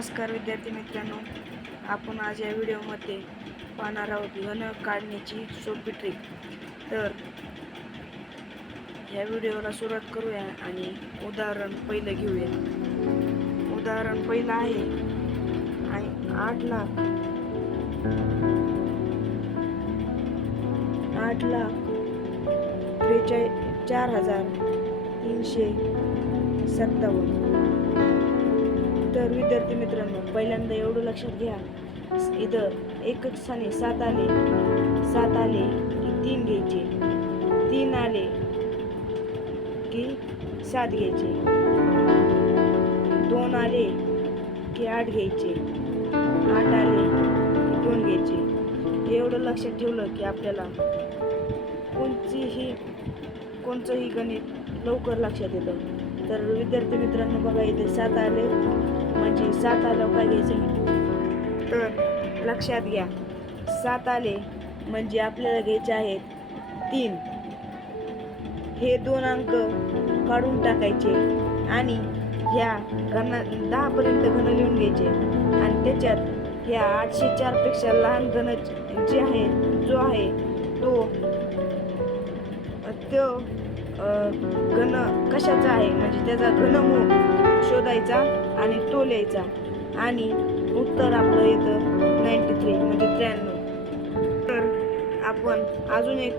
नमस्कार विद्यार्थी मित्रांनो, आपण आज या व्हिडिओमध्ये पाहणार आहोत घन काढण्याची सोपी ट्रिक। तर या व्हिडिओला सुरुवात करूया आणि उदाहरण पहिलं घेऊया। उदाहरण पहिलं आहे 8,43,357। तर विद्यार्थी मित्रांनो, पहिल्यांदा एवढं लक्षात घ्या, इथं एकच स्थानी 7 आले की 3 घ्यायचे, 3 आले की 7 घ्यायचे, 2 आले की 8 घ्यायचे, 8 आले की 2 घ्यायचे। एवढं लक्षात ठेवलं की आपल्याला कोणचंही गणित लवकर लक्षात येतं। तर विद्यार्थी मित्रांनो बघा, इथे 7 आले म्हणजे 7 आल्यावर काय घ्यायचं, तर लक्षात घ्या 7 आले म्हणजे आपल्याला घ्यायचे आहेत 3। हे 2 अंक काढून टाकायचे आणि ह्या 10 पर्यंत घन लिहून घ्यायचे आणि त्याच्यात ह्या 804 पेक्षा लहान घन जो आहे तो घन कशाचा आहे म्हणजे त्याचा घनमूळ शोधायचा आणि तो लिहायचा आणि उत्तर आपलं येतं 93 म्हणजे 93। तर आपण अजून एक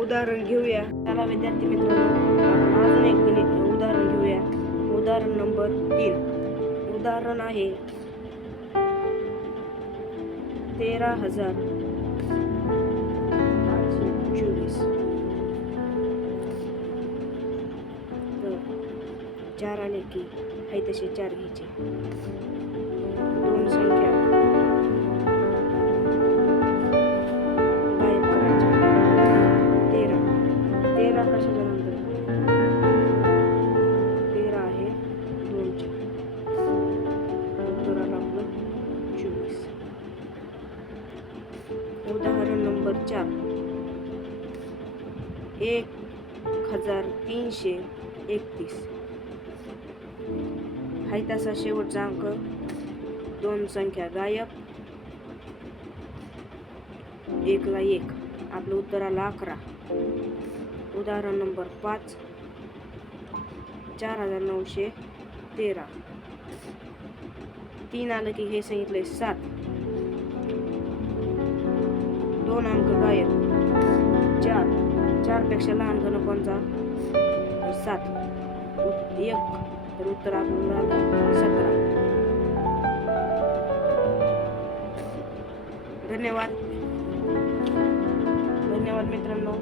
उदाहरण घेऊया। चला विद्यार्थी मित्रांनो, आपण अजून एक उदाहरण घेऊया। उदाहरण नंबर 3। उदाहरण आहे 13,824। 4 आले की आहे तसे 4 घ्यायचे, 2 संख्या गायब करायच्या। 13 कशाच्या नंतर 13 आहे 2च्या, उत्तर आलं आपलं 24। उदाहरण नंबर 4 1,331। हाय तसा शेवटचा अंक, 2 संख्या गायब, 1 ला 1, आपलं उत्तर आलं 11। उदाहरण नंबर 5 4,913। 3 आलं की हे सांगितलंय 7, 2 अंक गायब, 4 पेक्षा लहान घन कोणचा 7, 1, तर उत्तर आपल्याला आलं 17। धन्यवाद मित्रांनो।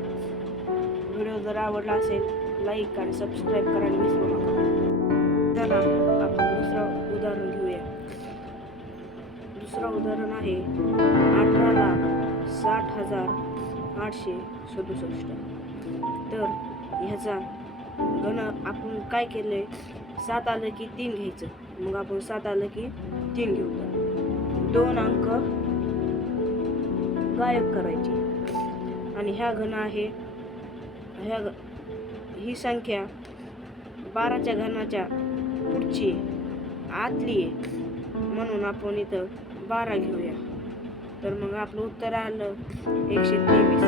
व्हिडिओ जर आवडला असेल लाईक आणि सबस्क्राईब करायला विसरू नका। चला आपण दुसरं उदाहरण घेऊया। दुसरं उदाहरण आहे 18,60,867। तर ह्याचा घन आपण काय केलंय, 7 आलं की 3 घ्यायचं, मग आपण 7 आलं की 3 घेऊ, 2 अंक गायब करायचे आणि ह्या घन आहे ही संख्या 12च्या घनाच्या पुढची आतली आहे म्हणून आपण इथं 12 घेऊया। तर मग आपलं उत्तर आलं 123।